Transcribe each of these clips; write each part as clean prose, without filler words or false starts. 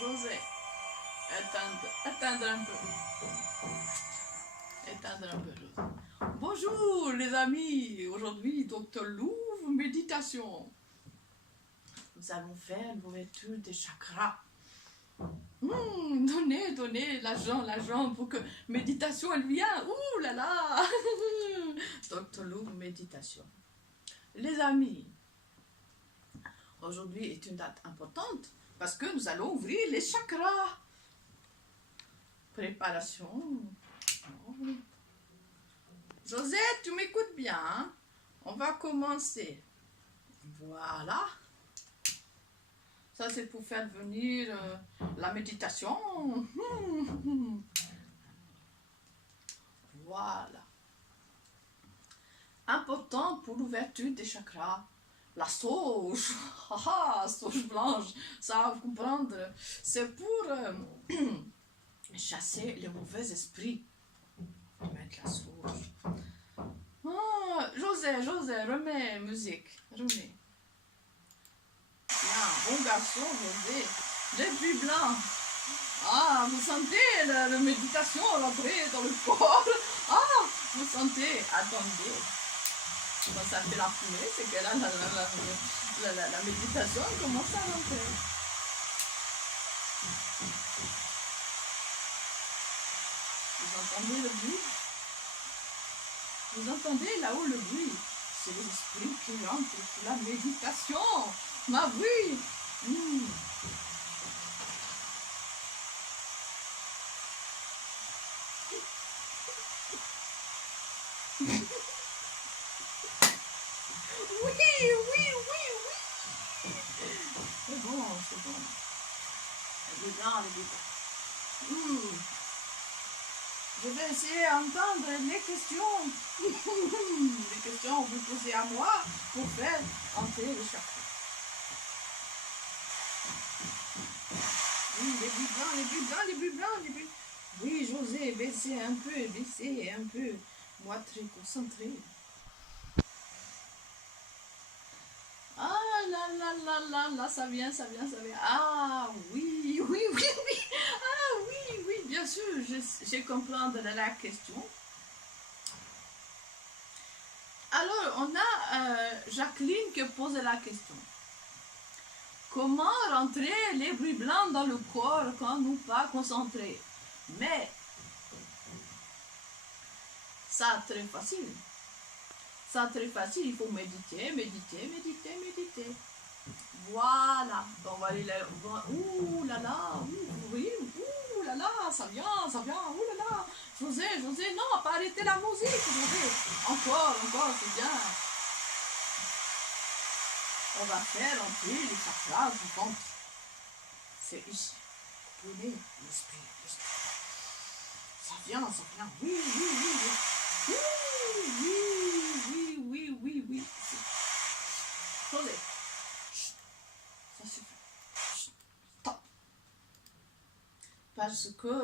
José, attendre un peu. Éteindre un peu, José. Bonjour les amis, aujourd'hui Dr Louvre, méditation. Nous allons faire l'ouverture des chakras. Donnez l'argent pour que méditation elle vient. Ouh là là. Dr Louvre, méditation. Les amis, aujourd'hui est une date importante parce que nous allons ouvrir les chakras. Préparation. José, tu m'écoutes bien, hein? On va commencer. Voilà. Ça, c'est pour faire venir la méditation. Voilà. Important pour l'ouverture des chakras. La sauge. Sauge blanche. Ça, vous comprendre. C'est pour chasser les mauvais esprits. Mettre la sauge. Oh, José, remets musique. Remets. Bien, bon garçon, José. Les pluies blancs. Ah, vous sentez la méditation rentrer dans le corps. Ah, vous sentez. Attendez. Quand ça fait la fumée, c'est que là, la méditation commence à rentrer. Vous entendez le bruit? Vous entendez là-haut le bruit? C'est les esprits qui rentrent pour la méditation. Ma oui. Oui. C'est bon. Les blancs. Je vais essayer d'entendre les questions. Les questions que vous posez à moi pour faire entrer le chakra. Oui, les bulles blancs. Oui, José, baissez un peu. Moi, très concentré. Ah là, ça vient. Ah oui. Ah oui, bien sûr, je comprends la question. Alors, on a Jacqueline qui pose la question. Comment rentrer les bruits blancs dans le corps quand nous pas concentrés? Mais, ça très facile. Il faut méditer. Voilà. On va aller là. Ouh là là, oui, ouh là là, ça vient, ouh là là. José, non, pas arrêter la musique, José. Encore, c'est bien. On va faire entrer les chakras du ventre. C'est ici. Prenez l'esprit. Ça vient. Oui. José. Ça suffit. Stop. Parce que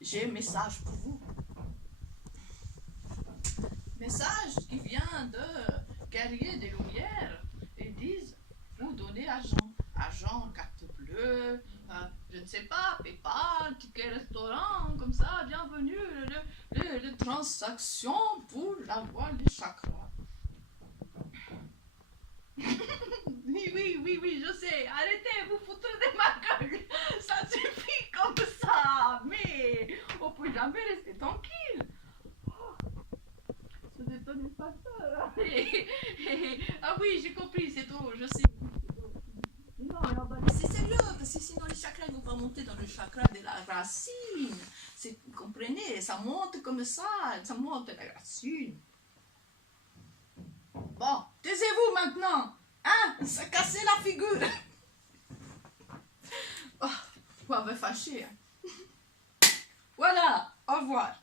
j'ai un message pour vous. Message qui vient de Guerrier des Lumières. Ils disent, vous donnez argent, carte bleue, je ne sais pas, PayPal, ticket restaurant, comme ça, bienvenue, les transactions pour avoir les chakras. Oui, je sais, arrêtez, vous foutre de ma gueule, ça suffit comme ça, mais on peut jamais rester tranquille. Je détonne pas ça. Ah oui, j'ai compris, c'est tout, je sais. Non, c'est sérieux, parce que sinon les chakras ne vont pas monter dans le chakra de la racine. Vous comprenez, ça monte comme ça monte la racine. Bon, taisez-vous maintenant. Hein, ça cassez la figure. Oh, vous m'avez fâché. Voilà, au revoir.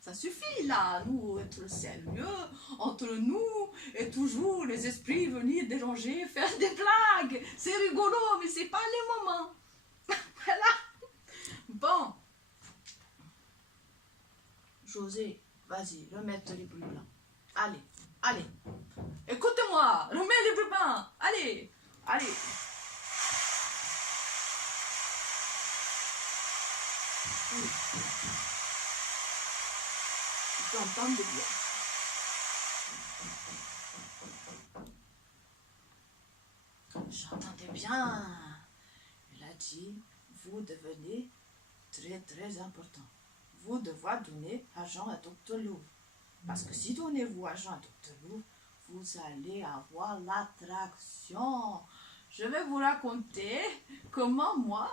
Ça suffit là, nous être sérieux entre nous et toujours les esprits venir déranger, faire des blagues. C'est rigolo, mais c'est pas le moment. Voilà. Bon. José, Vas-y, remettre les bruits blancs. Allez, allez. Écoutez-moi, remets les bruits blancs. Allez, allez. Vous entendez bien. J'entendais bien. Il a dit, vous devenez très très important. Vous devez donner argent à Dr. Lou. Parce que si donnez-vous argent à Dr. Lou, vous allez avoir l'attraction. Je vais vous raconter comment moi,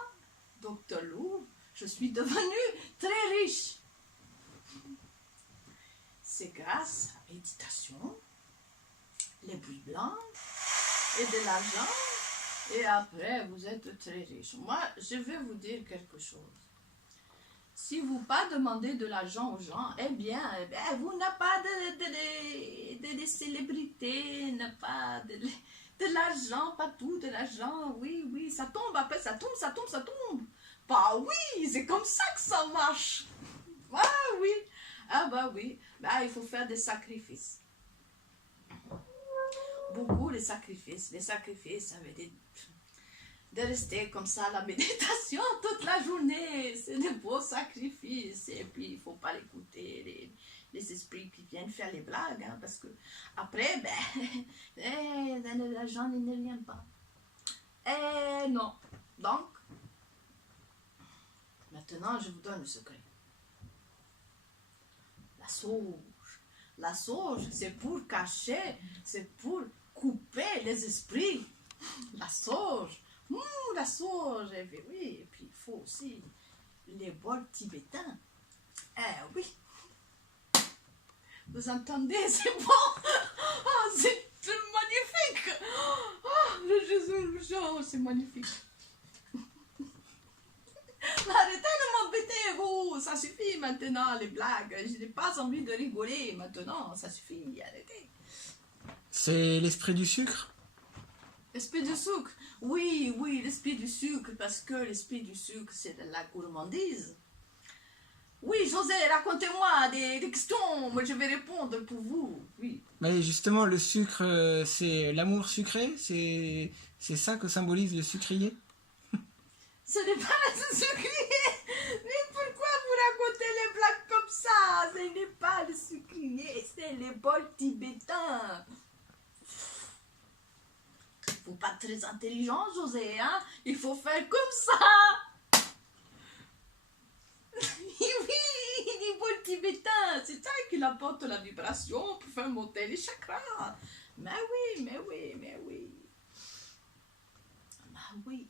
Dr. Lou, je suis devenue très riche. C'est grâce à la méditation, les bruits blancs et de l'argent. Et après, vous êtes très riche. Moi, je vais vous dire quelque chose. Si vous pas demandez de l'argent aux gens, eh bien, vous n'avez pas de célébrités, n'a pas de l'argent, pas tout, de l'argent. Oui, oui, ça tombe, après ça tombe, ça tombe, ça tombe. Bah oui, c'est comme ça que ça marche. Ah oui, ah bah oui, bah, il faut faire des sacrifices. Beaucoup de sacrifices. Les sacrifices, ça veut dire de rester comme ça à la méditation toute la journée. C'est des beaux sacrifices. Et puis, il ne faut pas écouter les esprits qui viennent faire les blagues. Hein, parce que après, l'argent ne vient pas. Et non. Donc, maintenant, je vous donne le secret. La sauge. La sauge, c'est pour cacher, c'est pour couper les esprits. La sauge. La sauge, eh bien, oui, et puis il faut aussi les bols tibétains. Eh oui. Vous entendez, c'est bon. Oh, c'est magnifique. Oh, le Jésus, c'est magnifique. Arrêtez de m'embêter, vous. Ça suffit maintenant, les blagues. Je n'ai pas envie de rigoler maintenant. Ça suffit, arrêtez. C'est l'esprit du sucre? L'esprit du sucre. Oui, oui, l'esprit du sucre, parce que l'esprit du sucre, c'est de la gourmandise. Oui, José, racontez-moi des questions. Moi, je vais répondre pour vous. Oui. Mais justement, le sucre, c'est l'amour sucré? C'est ça que symbolise le sucrier? Ce n'est pas le sucrier. Mais pourquoi vous racontez les blagues comme ça? Ce n'est pas le sucrier, c'est les bols tibétains. Il ne faut pas être très intelligent, José, hein? Il faut faire comme ça. Oui, les bols tibétains, c'est ça qui apporte la vibration pour faire monter les chakras. Mais oui, mais oui, mais oui. Mais oui.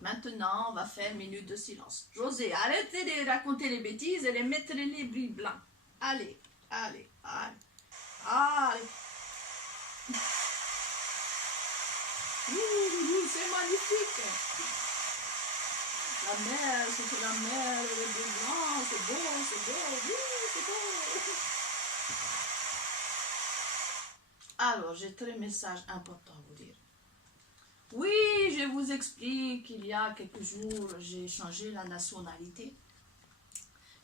Maintenant, on va faire une minute de silence. José, arrêtez de raconter les bêtises et de mettre les bruits blancs. Allez, allez, allez, allez. Oui, c'est magnifique. La mer, c'est la mer, les bruits blancs, c'est beau, oui, c'est beau. Alors, j'ai très message important à vous dire. Oui, je vous explique, il y a quelques jours, j'ai changé la nationalité.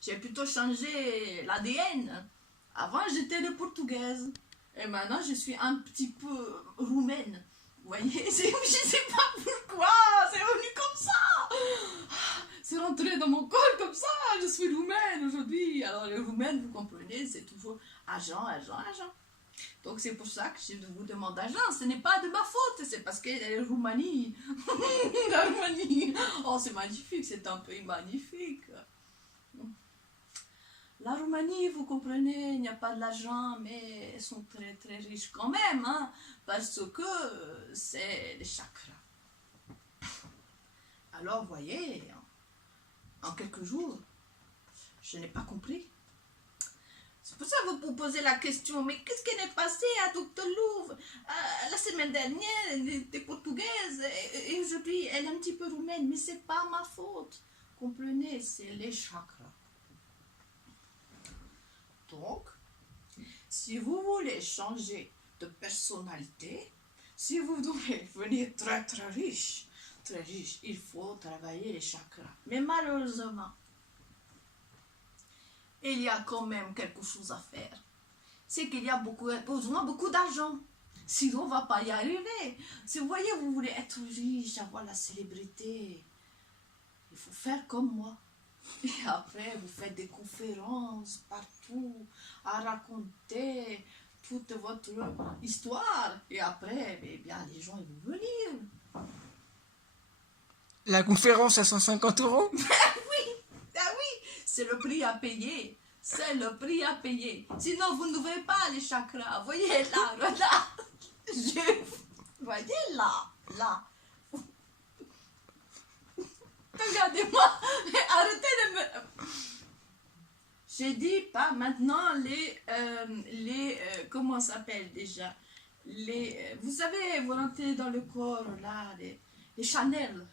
J'ai plutôt changé l'ADN. Avant, j'étais de portugaise. Et maintenant, je suis un petit peu roumaine. Vous voyez, je ne sais pas pourquoi, c'est revenu comme ça. C'est rentré dans mon corps comme ça, je suis roumaine aujourd'hui. Alors, les roumaines, vous comprenez, c'est toujours argent, argent, argent. Donc c'est pour ça que je vous demande d'argent. Ce n'est pas de ma faute, c'est parce que la Roumanie. La Roumanie. Oh, c'est magnifique, c'est un pays magnifique. La Roumanie, vous comprenez, il n'y a pas de l'argent, mais ils sont très très riches quand même, hein, parce que c'est les chakras. Alors, vous voyez, en quelques jours, je n'ai pas compris. C'est pour ça que vous posez la question, mais qu'est-ce qui est passé à Dr. Louvre la semaine dernière, elle était portugaise, et aujourd'hui, elle est un petit peu roumaine, mais c'est pas ma faute. Comprenez, c'est les chakras. Donc, si vous voulez changer de personnalité, si vous devez devenir très très riche, il faut travailler les chakras. Mais malheureusement, il y a quand même quelque chose à faire. C'est qu'il y a besoin beaucoup d'argent. Sinon, on ne va pas y arriver. Si vous voyez, vous voulez être riche, avoir la célébrité, il faut faire comme moi. Et après, vous faites des conférences partout, à raconter toute votre histoire. Et après, eh bien, les gens ils vont venir. La conférence à 150 €? Ah oui, c'est le prix à payer. C'est le prix à payer. Sinon, vous n'ouvrez pas les chakras. Voyez là, là. Voyez là, là. Regardez-moi. Arrêtez de me... J'ai dit pas maintenant comment ça s'appelle déjà? Vous savez, vous rentrez dans le corps là, les Chanel.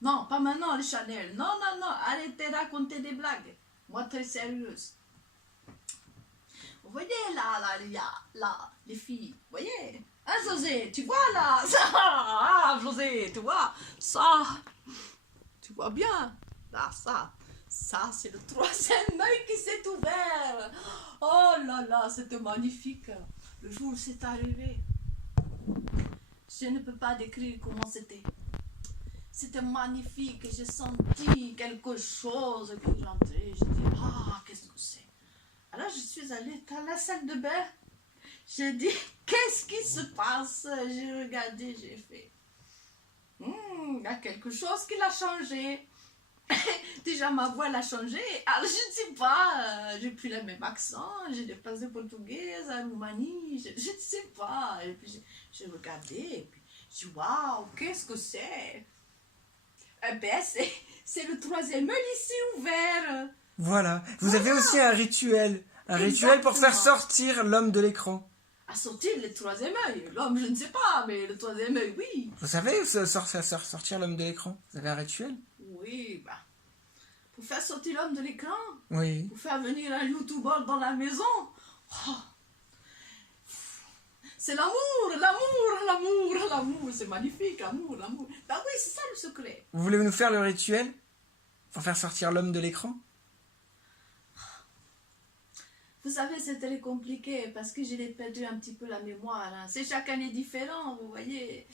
Non, pas maintenant les Chanel. Non, non, non, arrêtez de raconter des blagues. Moi, très sérieuse. Vous voyez là, les filles, vous voyez? Hein, José, tu vois là? Ah, José, tu vois? Ça, tu vois bien? Là, ça, c'est le troisième œil qui s'est ouvert. Oh là là, c'était magnifique. Le jour où c'est arrivé, je ne peux pas décrire comment c'était. C'était magnifique, j'ai senti quelque chose qui rentrait. J'ai dit, ah, qu'est-ce que c'est? Alors je suis allée dans la salle de bain. J'ai dit, qu'est-ce qui se passe? J'ai regardé, j'ai fait, il y a quelque chose qui l'a changé. Déjà ma voix l'a changé. Alors je ne sais pas, j'ai plus le même accent, j'ai dépassé portugaise, à Roumanie, je ne sais pas. Et puis j'ai regardé, et puis j'ai dit, waouh, qu'est-ce que c'est? Eh bien, c'est le troisième œil ici ouvert. Voilà. Vous avez aussi un rituel. Un rituel pour faire sortir l'homme de l'écran. À sortir le troisième œil. L'homme, je ne sais pas, mais le troisième œil, oui. Vous savez sortir l'homme de l'écran? Vous avez un rituel? Oui, bah. Pour faire sortir l'homme de l'écran. Oui. Pour faire venir un youtubeur dans la maison. Oh. C'est l'amour, l'amour, l'amour, l'amour. C'est magnifique, l'amour, l'amour. Bah oui, c'est ça le secret. Vous voulez nous faire le rituel pour faire sortir l'homme de l'écran? Vous savez, c'est très compliqué parce que j'ai perdu un petit peu la mémoire. Hein. C'est chaque année différent, vous voyez.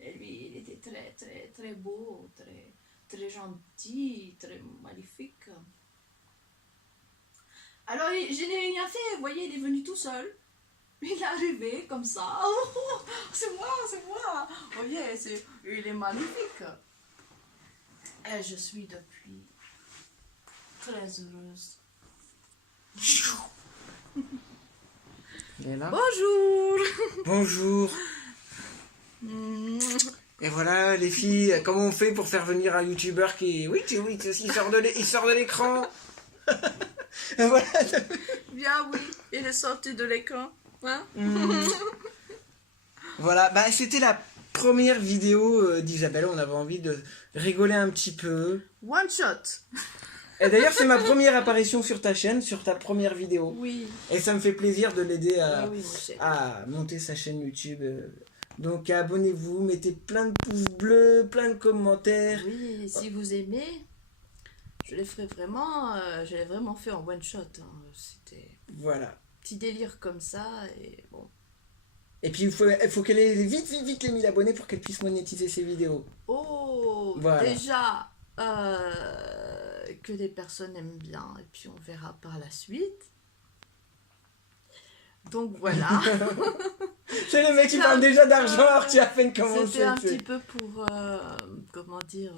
Et lui, il était très, très, très beau, très, très gentil, très magnifique. Alors, je n'ai rien fait, vous voyez, il est venu tout seul. Il est arrivé comme ça. Oh, c'est moi, c'est moi. Vous voyez, il est magnifique. Et je suis depuis très heureuse. Il est là. Bonjour. Bonjour. Et voilà, les filles, comment on fait pour faire venir un youtubeur qui... Oui, il sort de l'écran. Et voilà. Bien oui, il est sorti de l'écran. Hein? Voilà, bah, c'était la première vidéo d'Isabelle. On avait envie de rigoler un petit peu. One shot. Et d'ailleurs, c'est ma première apparition sur ta chaîne, sur ta première vidéo. Oui. Et ça me fait plaisir de l'aider Oui, à monter sa chaîne YouTube. Donc abonnez-vous, mettez plein de pouces bleus, plein de commentaires. Oui, si vous aimez, je l'ai vraiment fait en one shot. Hein. C'était Voilà. un petit délire comme ça et bon. Et puis il faut qu'elle ait vite les 1000 abonnés pour qu'elle puisse monétiser ses vidéos. Oh, voilà. Déjà que des personnes aiment bien et puis on verra par la suite. Donc voilà. C'est le mec qui parle déjà d'argent alors tu as fait une commencé. C'était un petit peu pour, comment dire,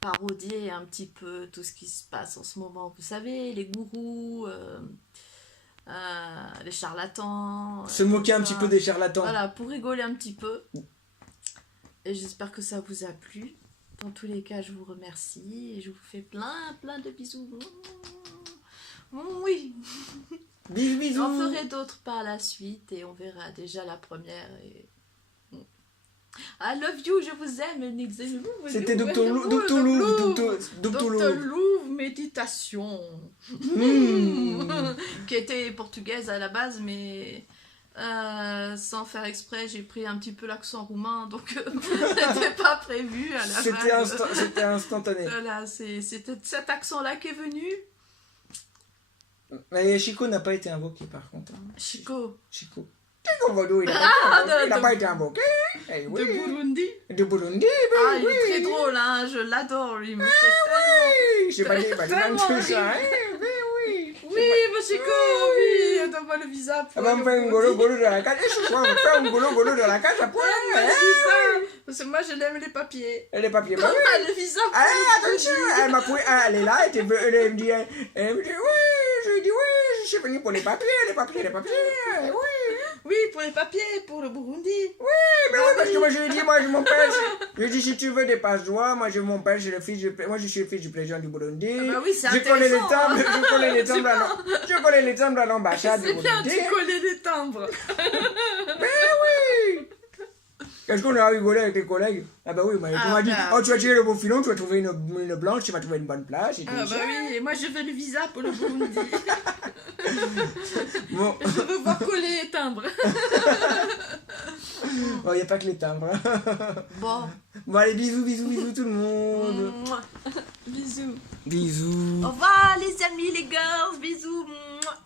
parodier un petit peu tout ce qui se passe en ce moment. Vous savez, les gourous, les charlatans. Se moquer un petit peu des charlatans. Voilà, pour rigoler un petit peu. Et j'espère que ça vous a plu. Dans tous les cas, je vous remercie et je vous fais plein de bisous. Oui. Bisous. J'en ferai d'autres par la suite et on verra déjà la première. Et... I love you, je vous aime. C'était Docteur Louvre Méditation. Qui était portugaise à la base, mais sans faire exprès, j'ai pris un petit peu l'accent roumain, donc c'était pas prévu à la base. C'était instantané. Voilà, c'était cet accent-là qui est venu. Mais Chico n'a pas été invoqué par contre. Chico. Chico Vodou, il n'a pas été invoqué. Eh oui. De Burundi. De Burundi, ben Ah, il oui. est très drôle, hein, je l'adore, lui. Me fait Oui, je sais pas dit Vraiment, tout oui. ça, hein. Ben oui. Oui, mon Chico, oui, donne-moi le visa Ah pour ben, on fait un golo dans la cage. Et ce soir, on fait un golo dans la cage à poil. Donne-moi le visa, parce que moi, je l'aime les papiers. Les papiers, bah oui. Donne-moi le visa pour Ah, le attention, elle m'a pris, elle est là, elle me dit, oui, je lui dis, oui, je suis venu pour les papiers, oui. Oui, pour les papiers, pour le Burundi. Oui, mais oui, parce que moi je lui ai dit, moi je mon père, je lui ai dit, si tu veux des passe-droits, moi mon père, c'est le fils moi je suis le fils du président du Burundi. Ah bah oui, c'est je connais les intéressant, timbres, hein. je connais les timbres à l'ambassade du C'est bien Burundi. de coller des timbres. Mais oui. Qu'est-ce qu'on a rigolé avec les collègues? Ah bah oui, tu m'as dit, bah. oh tu vas tirer le bon filon, tu vas trouver une blanche, tu vas trouver une bonne place et tout Ah ça. bah oui, et moi je veux le visa pour le Burundi. Bon, Je veux voir coller les timbres. il n'y a pas que les timbres. Bon. Bon allez, bisous tout le monde. Mouah. Bisous. Bisous. Au revoir les amis, les girls, bisous. Mouah.